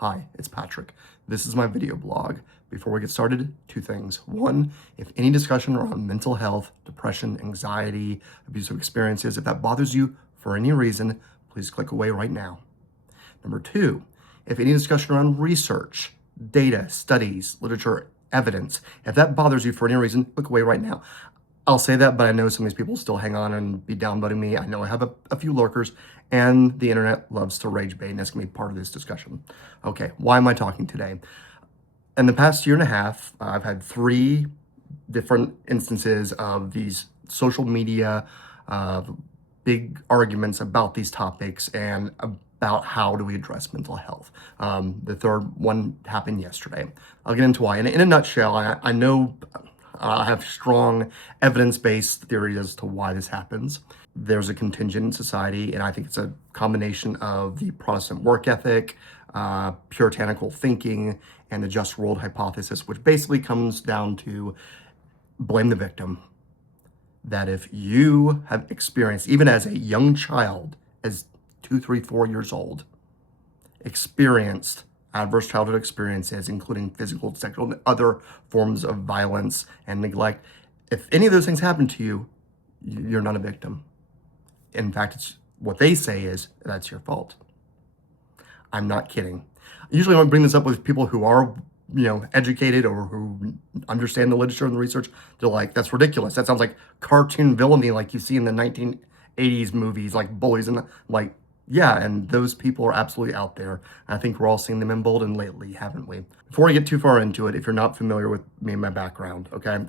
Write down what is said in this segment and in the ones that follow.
Hi, it's Patrick. This is my video blog. Before we get started, two things. One, if any discussion around mental health, depression, anxiety, abusive experiences, if that bothers you for any reason, please click away right now. Number two, if any discussion around research, data, studies, literature, evidence, if that bothers you for any reason, click away right now. I'll say that, but I know some of these people still hang on and be downvoting me. I know I have a few lurkers, and the internet loves to rage bait, and that's going to be part of this discussion. Okay, why am I talking today? In the past year and a half, I've had 3 different instances of these social media big arguments about these topics and about how do we address mental health. The third one happened yesterday. I'll get into why. And in a nutshell, I know I have strong evidence-based theories as to why this happens. There's a contingent in society, and I think it's a combination of the Protestant work ethic, puritanical thinking, and the just world hypothesis, which basically comes down to blame the victim. That if you have experienced, even as a young child, as 2, 3, 4 years old, experienced adverse childhood experiences, including physical, sexual, and other forms of violence and neglect, if any of those things happen to you, you're not a victim. In fact, it's what they say is that's your fault. I'm not kidding. Usually when I bring this up with people who are, educated or who understand the literature and the research, they're like, that's ridiculous. That sounds like cartoon villainy like you see in the 1980s movies, like bullies. And like, yeah, and those people are absolutely out there. I think we're all seeing them emboldened lately, haven't we? Before I get too far into it, if you're not familiar with me and my background, okay,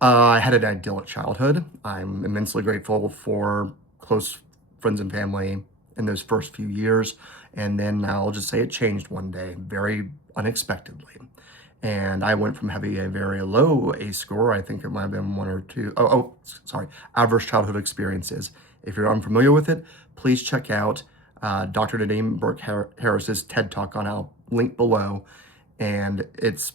I had an idyllic childhood. I'm immensely grateful for close friends and family in those first few years. And then I'll just say it changed one day, very unexpectedly. And I went from having a very low ACE score, I think it might have been 1 or 2, adverse childhood experiences. If you're unfamiliar with it, please check out Dr. Nadine Burke-Harris's TED Talk on I'll link below. And it's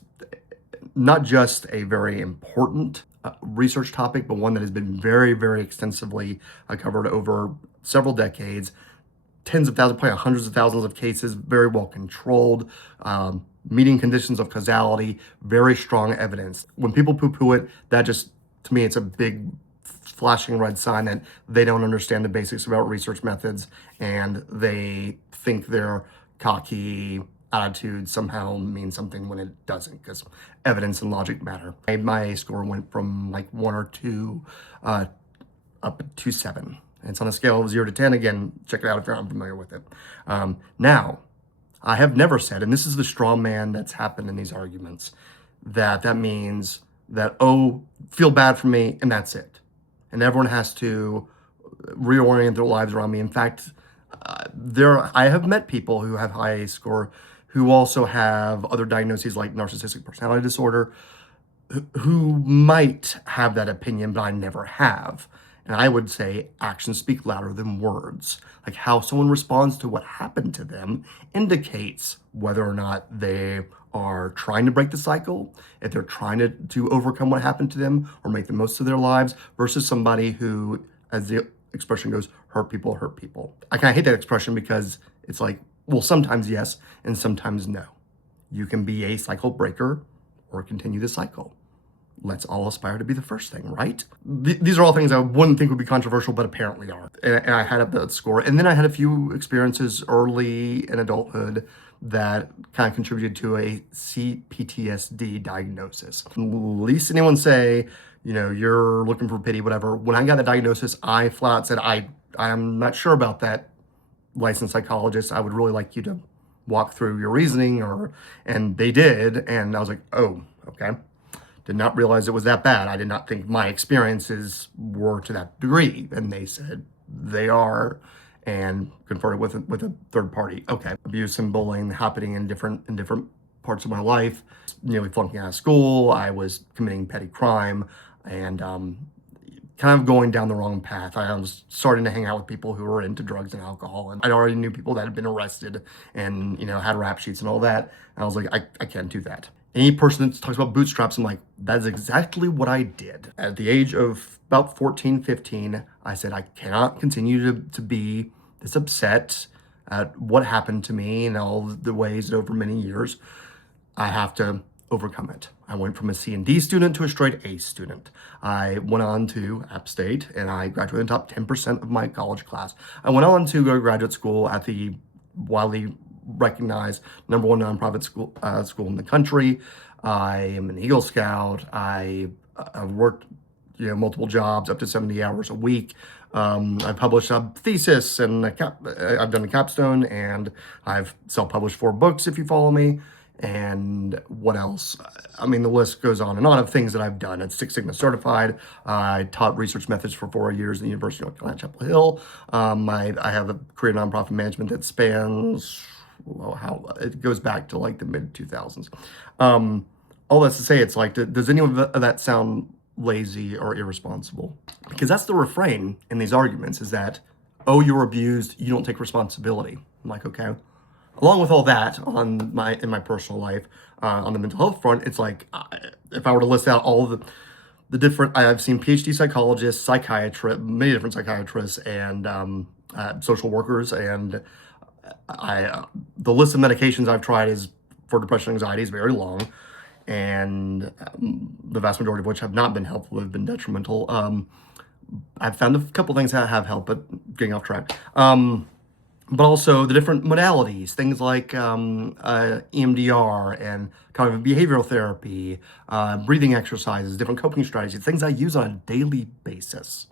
not just a very important research topic, but one that has been very, very extensively covered over several decades. Tens of thousands, probably hundreds of thousands of cases, very well controlled, meeting conditions of causality, very strong evidence. When people poo-poo it, that just, to me, it's a big flashing red sign that they don't understand the basics about research methods, and they think their cocky attitude somehow means something when it doesn't, because evidence and logic matter. My score went from like 1 or 2 up to 7. It's on a scale of 0 to 10. Again, check it out if you're unfamiliar with it. Now, I have never said, and this is the straw man that's happened in these arguments, that means that, oh, feel bad for me, and that's it. And everyone has to reorient their lives around me. In fact, I have met people who have high ACE score who also have other diagnoses like narcissistic personality disorder, who might have that opinion, but I never have. And I would say actions speak louder than words. Like how someone responds to what happened to them indicates whether or not they are trying to break the cycle, if they're trying to overcome what happened to them or make the most of their lives, versus somebody who, as the expression goes, hurt people hurt people. I kind of hate that expression because it's like, well, sometimes yes, and sometimes no. You can be a cycle breaker or continue the cycle. Let's all aspire to be the first thing, right? These are all things I wouldn't think would be controversial, but apparently are. And I had a score. And then I had a few experiences early in adulthood that kind of contributed to a CPTSD diagnosis. Least anyone say, you're looking for pity, whatever. When I got the diagnosis, I flat out said, I'm not sure about that, licensed psychologist. I would really like you to walk through your reasoning, and they did. And I was like, oh, okay. Did not realize it was that bad. I did not think my experiences were to that degree. And they said they are, and confirmed it with a third party. Okay, abuse and bullying happening in different parts of my life. Nearly flunking out of school. I was committing petty crime and kind of going down the wrong path. I was starting to hang out with people who were into drugs and alcohol, and I already knew people that had been arrested and had rap sheets and all that. And I was like, I can't do that. Any person that talks about bootstraps, I'm like, that's exactly what I did. At the age of about 14, 15, I said, I cannot continue to be this upset, at what happened to me and all the ways that over many years I have to overcome it. I went from a C and D student to a straight A student. I went on to App State and I graduated in the top 10% of my college class. I went on to go to graduate school at the widely recognized #1 nonprofit school in the country. I am an Eagle Scout. I've worked multiple jobs up to 70 hours a week. I published a thesis and I've done a capstone, and I've self-published 4 books if you follow me. And what else? I mean, the list goes on and on of things that I've done. It's Six Sigma certified. I taught research methods for 4 years at the University of North Carolina, Chapel Hill. I have a career in nonprofit management that spans, well, how it goes back to like the mid 2000s. All that's to say, it's like, does any of that sound lazy or irresponsible? Because that's the refrain in these arguments, is that, oh, you're abused, you don't take responsibility. I'm like, okay. Along with all that, in my personal life, on the mental health front, it's like, if I were to list out all the different, I've seen PhD psychologists, psychiatrists, many different psychiatrists, and social workers, and the list of medications I've tried is for depression and anxiety is very long, and the vast majority of which have not been helpful, have been detrimental. I've found a couple things that have helped, but getting off track. But also the different modalities, things like EMDR and cognitive behavioral therapy, breathing exercises, different coping strategies, things I use on a daily basis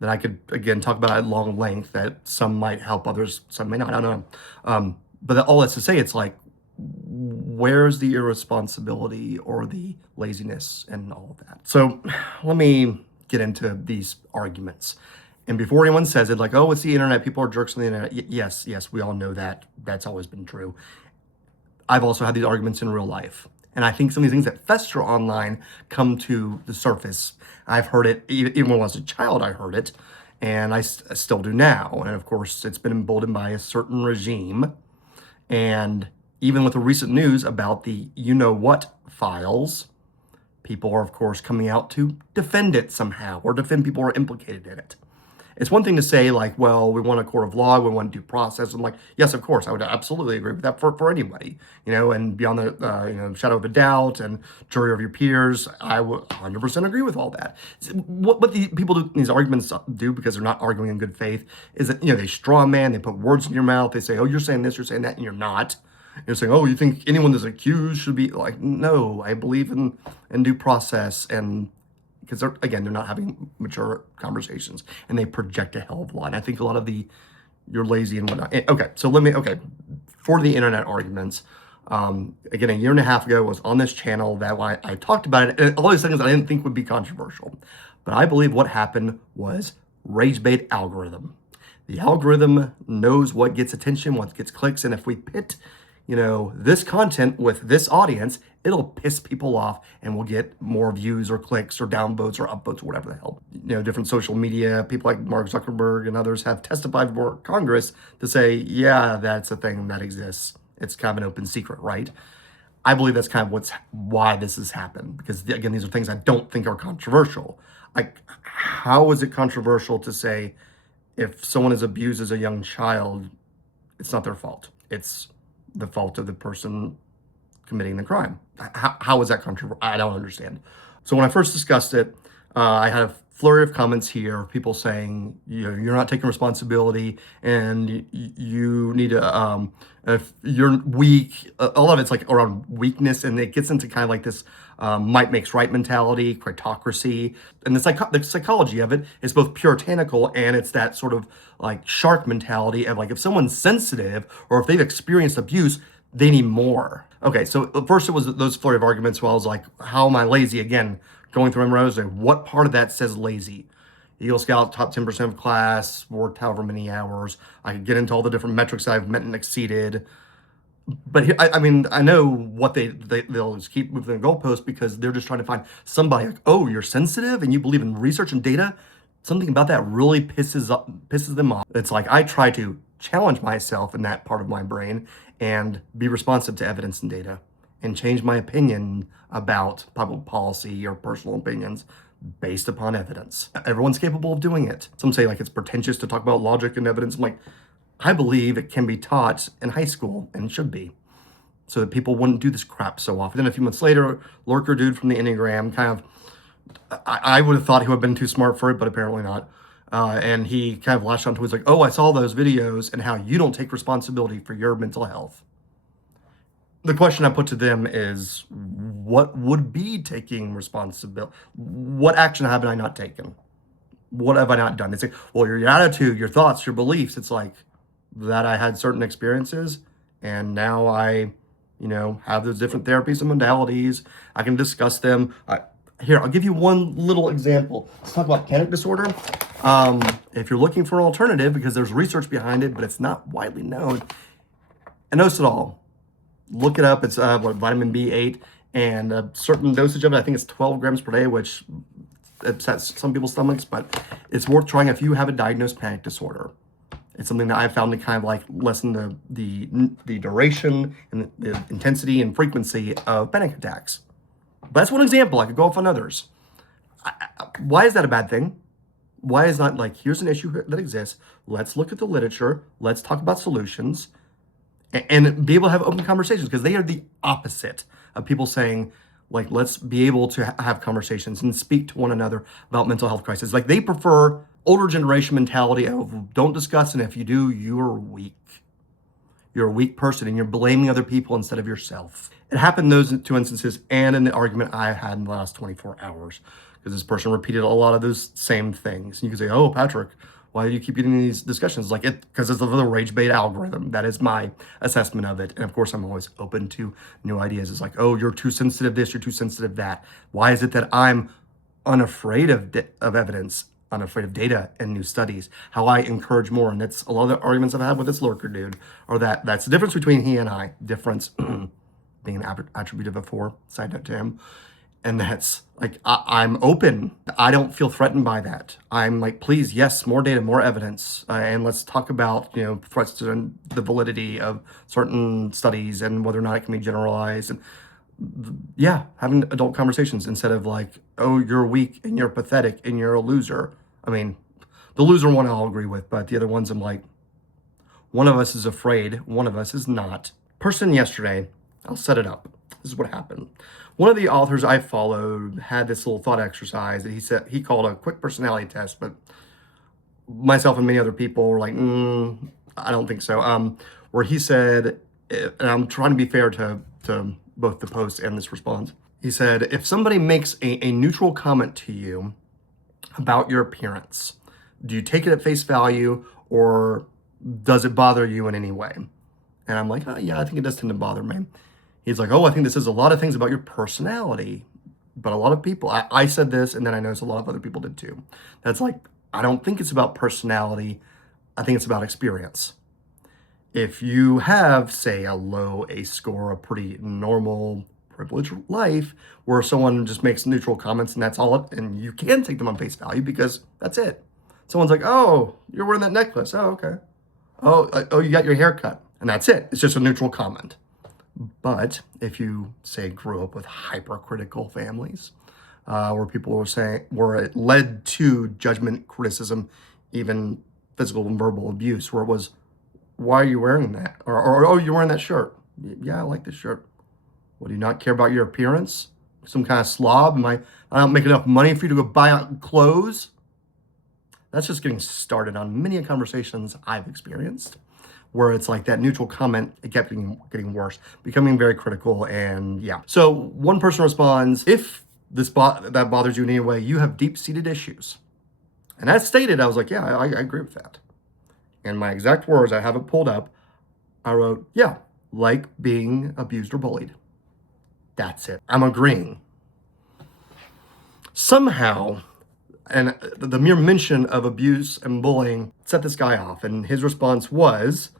that I could, again, talk about at long length, that some might help, others, some may not, I don't know. But all that's to say, it's like, where's the irresponsibility or the laziness and all of that? So let me get into these arguments. And before anyone says it, like, oh, it's the internet, people are jerks on the internet. Yes, we all know that. That's always been true. I've also had these arguments in real life. And I think some of these things that fester online come to the surface. I've heard it, even when I was a child, I heard it. And I still do now. And of course, it's been emboldened by a certain regime. And even with the recent news about the you-know-what files, people are, of course, coming out to defend it somehow, or defend people who are implicated in it. It's one thing to say, like, well, we want a court of law, we want due process. I'm like, yes, of course, I would absolutely agree with that for anybody, and beyond the shadow of a doubt and jury of your peers, I would 100% agree with all that. What the people do these arguments do, because they're not arguing in good faith, is that they straw man, they put words in your mouth, they say, oh, you're saying this, you're saying that, and you're not. You're saying, oh, you think anyone that's accused should be like, no, I believe in due process, and because they're not having mature conversations, and they project a hell of a lot. And I think a lot of you're lazy and whatnot. Okay, so for the internet arguments, again, a year and a half ago, I was on this channel that I talked about it, and all these things I didn't think would be controversial. But I believe what happened was rage bait algorithm. The algorithm knows what gets attention, what gets clicks, and if we pit this content with this audience, it'll piss people off and we'll get more views or clicks or downvotes or upvotes or whatever the hell. Different social media, people like Mark Zuckerberg and others have testified before Congress to say, yeah, that's a thing that exists. It's kind of an open secret, right? I believe that's kind of why this has happened, because again, these are things I don't think are controversial. Like, how is it controversial to say if someone is abused as a young child, it's not their fault? It's the fault of the person committing the crime. How is that controversial? I don't understand. So when I first discussed it, I had a flurry of comments here of people saying, you're not taking responsibility, and you need to, if you're weak, a lot of it's like around weakness, and it gets into kind of like this might makes right mentality, critocracy, and the psychology of it is both puritanical, and it's that sort of like shark mentality of like, if someone's sensitive or if they've experienced abuse, they need more. Okay, so first it was those flurry of arguments where I was like, how am I lazy? Again, going through my rows, what part of that says lazy? Eagle Scout, top 10% of class, worked however many hours. I could get into all the different metrics that I've met and exceeded. But here, I mean, I know what they'll just keep moving the goalposts, because they're just trying to find somebody like, oh, you're sensitive and you believe in research and data. Something about that really pisses them off. It's like, I try to challenge myself in that part of my brain and be responsive to evidence and data and change my opinion about public policy or personal opinions based upon evidence. Everyone's capable of doing it. Some say like it's pretentious to talk about logic and evidence. I'm like, I believe it can be taught in high school and should be, so that people wouldn't do this crap so often. Then a few months later, lurker dude from the Enneagram I would have thought he would have been too smart for it, but apparently not. And he kind of latched onto it. He's like, oh, I saw those videos and how you don't take responsibility for your mental health. The question I put to them is, what would be taking responsibility? What action have I not taken? What have I not done? It's like, well, your attitude, your thoughts, your beliefs. It's like that I had certain experiences and now I, have those different therapies and modalities. I can discuss them. Here, I'll give you one little example. Let's talk about panic disorder. If you're looking for an alternative, because there's research behind it, but it's not widely known, inositol, look it up. It's vitamin B8 and a certain dosage of it. I think it's 12 grams per day, which upsets some people's stomachs, but it's worth trying if you have a diagnosed panic disorder. It's something that I've found to kind of like lessen the duration and the intensity and frequency of panic attacks. But that's one example. I could go off on others. Why is that a bad thing? Why is not like, here's an issue that exists. Let's look at the literature. Let's talk about solutions and be able to have open conversations, because they are the opposite of people saying, like, let's be able to have conversations and speak to one another about mental health crisis. Like, they prefer older generation mentality of don't discuss, and if you do, you're weak. You're a weak person and you're blaming other people instead of yourself. It happened in those two instances and in the argument I had in the last 24 hours, because this person repeated a lot of those same things. And you can say, oh, Patrick, why do you keep getting these discussions? Like, because it's of the rage bait algorithm. That is my assessment of it. And of course, I'm always open to new ideas. It's like, oh, you're too sensitive this, you're too sensitive that. Why is it that I'm unafraid of evidence, unafraid of data and new studies? How I encourage more. And that's a lot of the arguments I've had with this lurker dude, or that's the difference between he and I. Difference being an attribute of a 4, side note to him. And that's like, I'm open. I don't feel threatened by that. I'm like, please, yes, more data, more evidence. And let's talk about, threats to the validity of certain studies and whether or not it can be generalized. And yeah, having adult conversations instead of like, oh, you're weak and you're pathetic and you're a loser. I mean, the loser one I'll agree with, but the other ones I'm like, one of us is afraid, one of us is not. Person yesterday, I'll set it up. This is what happened. One of the authors I followed had this little thought exercise that he called a quick personality test, but myself and many other people were like, I don't think so. Where he said, and I'm trying to be fair to both the post and this response. He said, if somebody makes a neutral comment to you about your appearance, do you take it at face value or does it bother you in any way? And I'm like, oh, yeah, I think it does tend to bother me. He's like, oh, I think this is a lot of things about your personality. But a lot of people, I said this, and then I noticed a lot of other people did too. That's like, I don't think it's about personality. I think it's about experience. If you have, say, a low ACE score, a pretty normal, privileged life, where someone just makes neutral comments and that's all, and you can take them on face value because that's it. Someone's like, oh, you're wearing that necklace. Oh, okay. Oh, you got your hair cut. And that's it. It's just a neutral comment. But if you, say, grew up with hypercritical families, where people were it led to judgment, criticism, even physical and verbal abuse, where it was, why are you wearing that? Or oh, you're wearing that shirt. Yeah, I like this shirt. What, do you not care about your appearance? Some kind of slob? I don't make enough money for you to go buy out clothes? That's just getting started on many conversations I've experienced, where it's like that neutral comment, it kept getting worse, becoming very critical, and yeah. So one person responds, if that bothers you in any way, you have deep-seated issues. And as stated, I was like, yeah, I agree with that. And my exact words, I have it pulled up, I wrote, yeah, like being abused or bullied. That's it. I'm agreeing. Somehow, and the mere mention of abuse and bullying set this guy off, and his response was,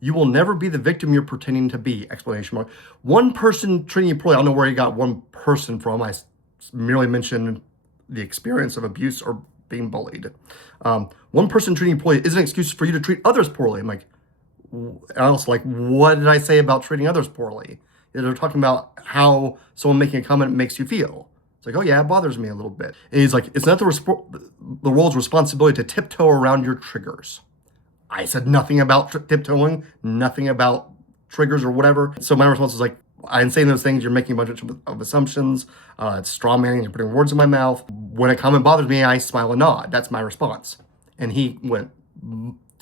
you will never be the victim you're pretending to be, exclamation mark. One person treating you poorly, I don't know where he got one person from. I merely mentioned the experience of abuse or being bullied. One person treating you poorly is an excuse for you to treat others poorly. I'm like, I was like, what did I say about treating others poorly? They're talking about how someone making a comment makes you feel. It's like, oh yeah, it bothers me a little bit. And he's like, it's not the world's responsibility to tiptoe around your triggers. I said nothing about tiptoeing, nothing about triggers or whatever. So my response was like, I'm saying those things, you're making a bunch of assumptions, it's straw manning, you're putting words in my mouth. When a comment bothers me, I smile and nod. That's my response. And he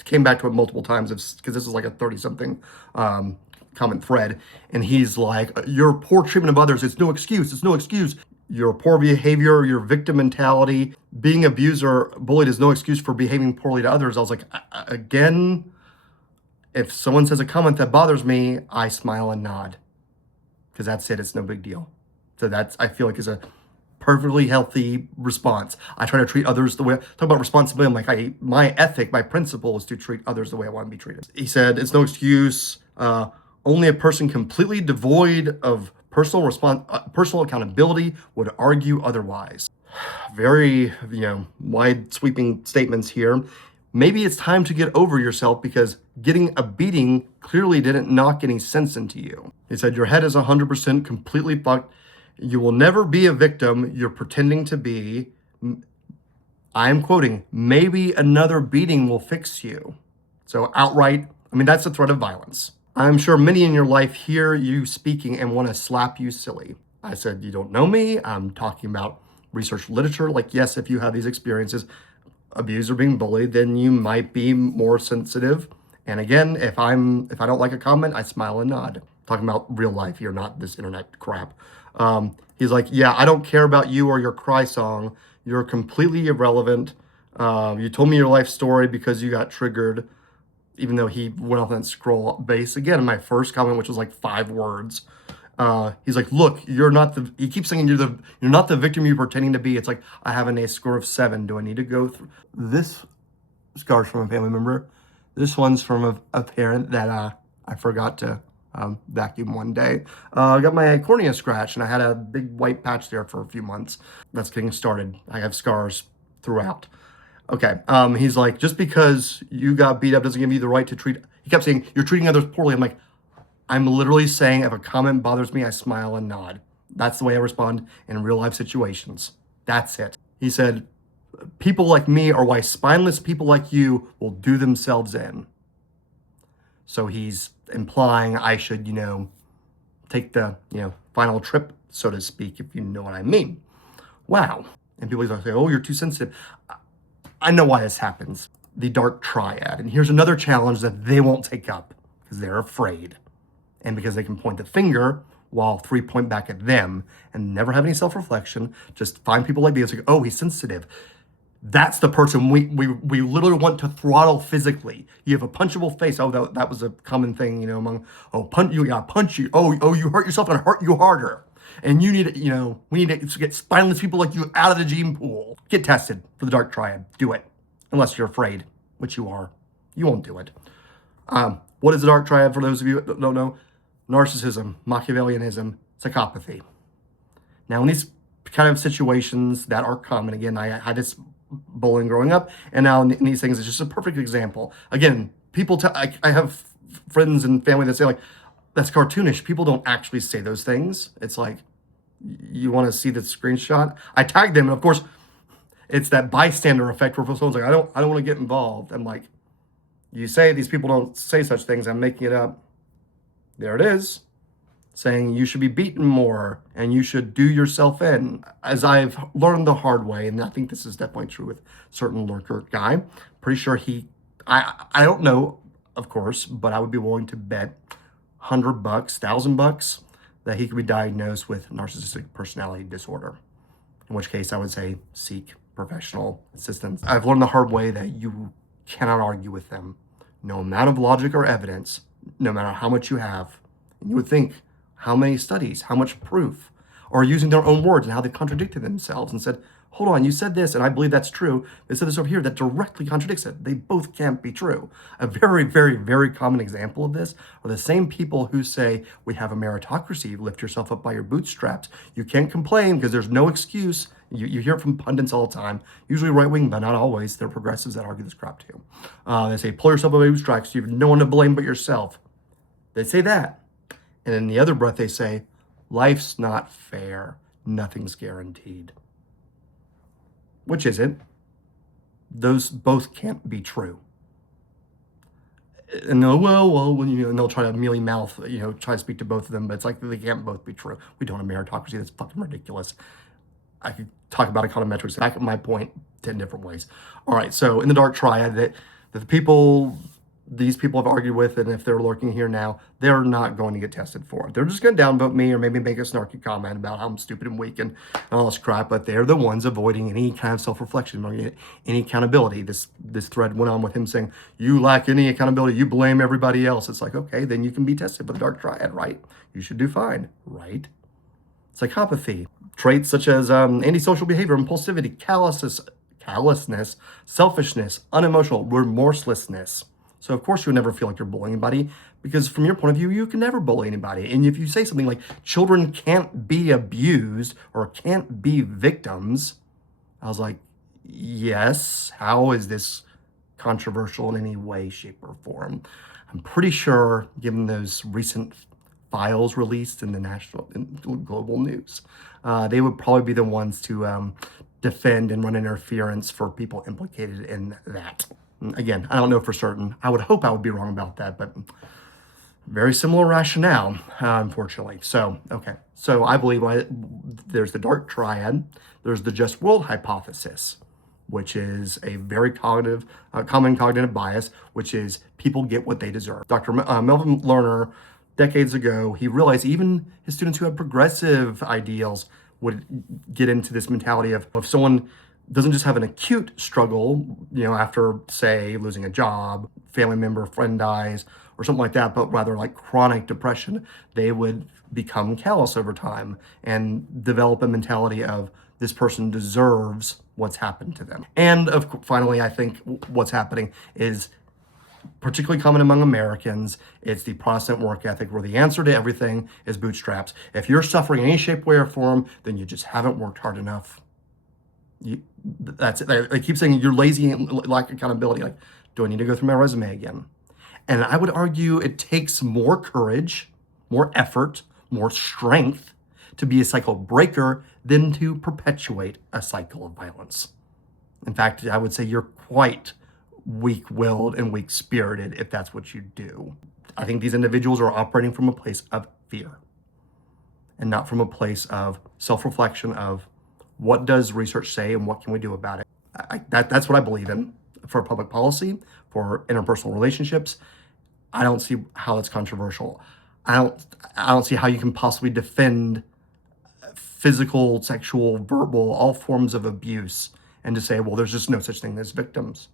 came back to it multiple times because this is like a 30-something comment thread. And he's like, your poor treatment of others, it's no excuse, it's no excuse. Your poor behavior, your victim mentality, being abused or bullied is no excuse for behaving poorly to others. I was like, again, if someone says a comment that bothers me, I smile and nod. Because that's it, it's no big deal. So that's, I feel like, is a perfectly healthy response. I try to treat others the way, talk about responsibility, I'm like, my ethic, my principle is to treat others the way I want to be treated. He said, it's no excuse, only a person completely devoid of personal accountability would argue otherwise. Very, wide sweeping statements here. Maybe it's time to get over yourself because getting a beating clearly didn't knock any sense into you. He said, your head is 100% completely fucked. You will never be a victim you're pretending to be. I'm quoting, maybe another beating will fix you. So outright, that's a threat of violence. I'm sure many in your life hear you speaking and want to slap you silly. I said, you don't know me. I'm talking about research literature. Like, yes, if you have these experiences, abused or being bullied, then you might be more sensitive. And again, if I don't like a comment, I smile and nod. Talking about real life here, not this internet crap. He's like, yeah, I don't care about you or your cry song. You're completely irrelevant. You told me your life story because you got triggered, even though he went off that scroll base. Again, my first comment, which was like 5 words. He's like, look, he keeps saying you're not the victim you're pretending to be. It's like, I have an ACE score of 7. Do I need to go through? This scar's from a family member. This one's from a parent that I forgot to vacuum one day. I got my cornea scratched and I had a big white patch there for a few months. That's getting started. I have scars throughout. Okay, he's like, just because you got beat up doesn't give you the right to treat, he kept saying, you're treating others poorly. I'm like, I'm literally saying if a comment bothers me, I smile and nod. That's the way I respond in real life situations. That's it. He said, people like me are why spineless people like you will do themselves in. So he's implying I should, take the, final trip, so to speak, if you know what I mean. Wow. And people say, oh, you're too sensitive. I know why this happens. The dark triad. And here's another challenge that they won't take up because they're afraid. And because they can point the finger while 3 point back at them and never have any self-reflection, just find people like me. It's like, oh, he's sensitive. That's the person we literally want to throttle physically. You have a punchable face. Oh, that was a common thing, among, punch you. Oh, you hurt yourself and hurt you harder. And you need, we need to get spineless people like you out of the gene pool. Get tested for the dark triad. Do it. Unless you're afraid, which you are. You won't do it. What is the dark triad for those of you that don't know? Narcissism, Machiavellianism, psychopathy. Now, in these kind of situations that are common, again, I had this bullying growing up, and now in these things, it's just a perfect example. Again, people, I have friends and family that say, like, that's cartoonish. People don't actually say those things. It's like, you want to see the screenshot? I tagged them, and of course, it's that bystander effect where someone's like, I don't want to get involved. I'm like, you say these people don't say such things. I'm making it up. There it is, saying you should be beaten more and you should do yourself in. As I've learned the hard way, and I think this is definitely true with certain lurker guy, pretty sure I don't know, of course, but I would be willing to bet $100, $1,000 that he could be diagnosed with narcissistic personality disorder. In which case I would say seek professional assistance. I've learned the hard way that you cannot argue with them. No amount of logic or evidence, no matter how much you have. You would think, how many studies, how much proof, or using their own words and how they contradicted themselves and said, hold on, you said this, and I believe that's true. They said this over here that directly contradicts it. They both can't be true. A very, very, very common example of this are the same people who say, we have a meritocracy, lift yourself up by your bootstraps. You can't complain because there's no excuse. You hear it from pundits all the time, usually right-wing, but not always. They're progressives that argue this crap too. They say, pull yourself up by your bootstraps. You have no one to blame but yourself. They say that. And in the other breath, they say, life's not fair. Nothing's guaranteed. Which is it? Those both can't be true. And they'll, and they'll try to mealy mouth, try to speak to both of them, but it's like they can't both be true. We don't have a meritocracy. That's fucking ridiculous. I could talk about econometrics, back at my point 10 different ways. All right, so in the dark triad that these people have argued with, and if they're lurking here now, they're not going to get tested for it. They're just going to downvote me or maybe make a snarky comment about how I'm stupid and weak and all this crap, but they're the ones avoiding any kind of self-reflection, any accountability. This thread went on with him saying, you lack any accountability, you blame everybody else. It's like, okay, then you can be tested for the dark triad, right? You should do fine, right? Psychopathy, traits such as antisocial behavior, impulsivity, callousness, selfishness, unemotional, remorselessness. So of course you would never feel like you're bullying anybody, because from your point of view, you can never bully anybody. And if you say something like children can't be abused or can't be victims, I was like, yes, how is this controversial in any way, shape, or form? I'm pretty sure, given those recent files released in the national and global news, they would probably be the ones to defend and run interference for people implicated in that. Again, I don't know for certain. I would hope I would be wrong about that, but very similar rationale, unfortunately. So, okay. So I believe there's the dark triad. There's the just world hypothesis, which is a very common cognitive bias, which is people get what they deserve. Dr. Melvin Lerner, decades ago, he realized even his students who had progressive ideals would get into this mentality of if someone doesn't just have an acute struggle, after, say, losing a job, family member, friend dies, or something like that, but rather like chronic depression, they would become callous over time and develop a mentality of this person deserves what's happened to them. And finally, I think what's happening is particularly common among Americans. It's the Protestant work ethic where the answer to everything is bootstraps. If you're suffering in any shape, way, or form, then you just haven't worked hard enough. That's it. I keep saying you're lazy and lack accountability. Like, do I need to go through my resume again? And I would argue it takes more courage, more effort, more strength to be a cycle breaker than to perpetuate a cycle of violence. In fact, I would say you're quite weak-willed and weak-spirited if that's what you do. I think these individuals are operating from a place of fear and not from a place of self-reflection of what does research say and what can we do about it. That's what I believe in for public policy, for interpersonal relationships. I don't see how it's controversial. I don't see how you can possibly defend physical, sexual, verbal, all forms of abuse and to say, well, there's just no such thing as victims.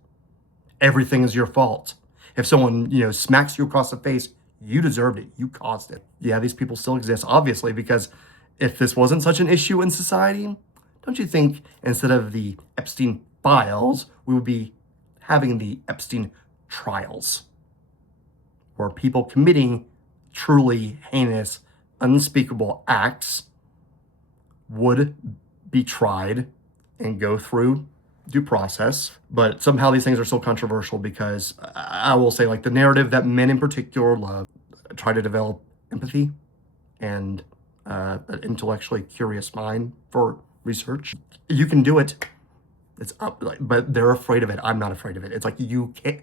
Everything is your fault. If someone, smacks you across the face, you deserved it. You caused it. Yeah, these people still exist, obviously, because if this wasn't such an issue in society, don't you think instead of the Epstein files, we would be having the Epstein trials, where people committing truly heinous, unspeakable acts would be tried and go through due process. But somehow these things are so controversial because I will say, like, the narrative that men in particular love try to develop empathy and an intellectually curious mind for research. You can do it. It's up, but they're afraid of it. I'm not afraid of it. It's like, you can't.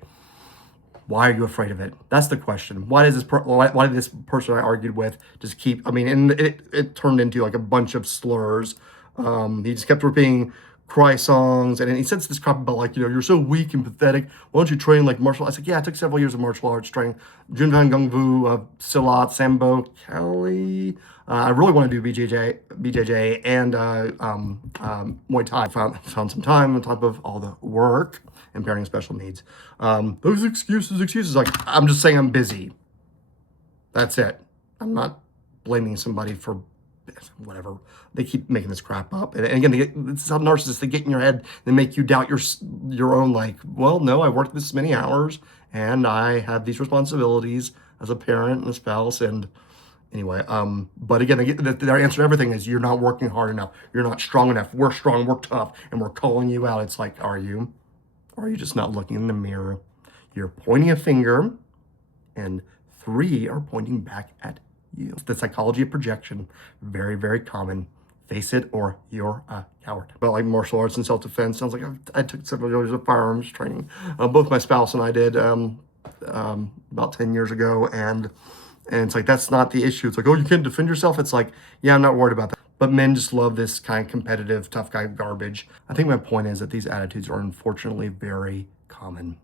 Why are you afraid of it? That's the question. Why did this person I argued with just keep? I mean, and it turned into like a bunch of slurs. He just kept repeating cry songs, and he said this crap about, like, you're so weak and pathetic. Why don't you train like martial arts? I said, yeah, I took several years of martial arts training. Junvan Gung Fu, Silat, Sambo, Kelly. I really want to do BJJ and Muay Thai. Found some time on top of all the work and parenting special needs. Those excuses. Like, I'm just saying I'm busy. That's it. I'm not blaming somebody for whatever. They keep making this crap up. And again, it's how narcissists, they get in your head. They make you doubt your own, like, well, no, I worked this many hours and I have these responsibilities as a parent and a spouse. And anyway, but again, their answer to everything is, you're not working hard enough. You're not strong enough. We're strong, we're tough, and we're calling you out. It's like, are you? Or are you just not looking in the mirror? You're pointing a finger, and 3 are pointing back at you. It's the psychology of projection. Very, very common. Face it, or you're a coward. But like martial arts and self-defense, sounds like I took several years of firearms training. Both my spouse and I did. about 10 years ago, and it's like, that's not the issue. It's like, oh, you can't defend yourself. It's like, yeah, I'm not worried about that. But men just love this kind of competitive, tough guy garbage. I think my point is that these attitudes are unfortunately very common.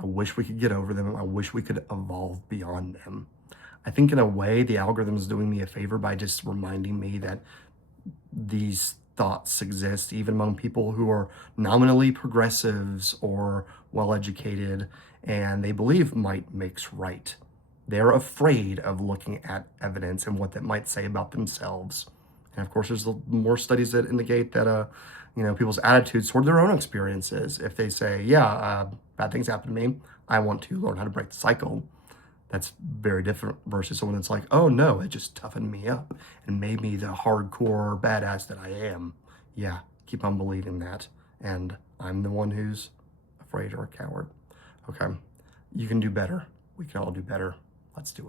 I wish we could get over them. I wish we could evolve beyond them. I think in a way, the algorithm is doing me a favor by just reminding me that these thoughts exist even among people who are nominally progressives or well-educated, and they believe might makes right. They're afraid of looking at evidence and what that might say about themselves. And of course, there's more studies that indicate that, people's attitudes toward their own experiences. If they say, yeah, bad things happen to me, I want to learn how to break the cycle. That's very different versus someone that's like, oh no, it just toughened me up and made me the hardcore badass that I am. Yeah, keep on believing that. And I'm the one who's afraid or a coward. Okay, you can do better. We can all do better. Let's do it.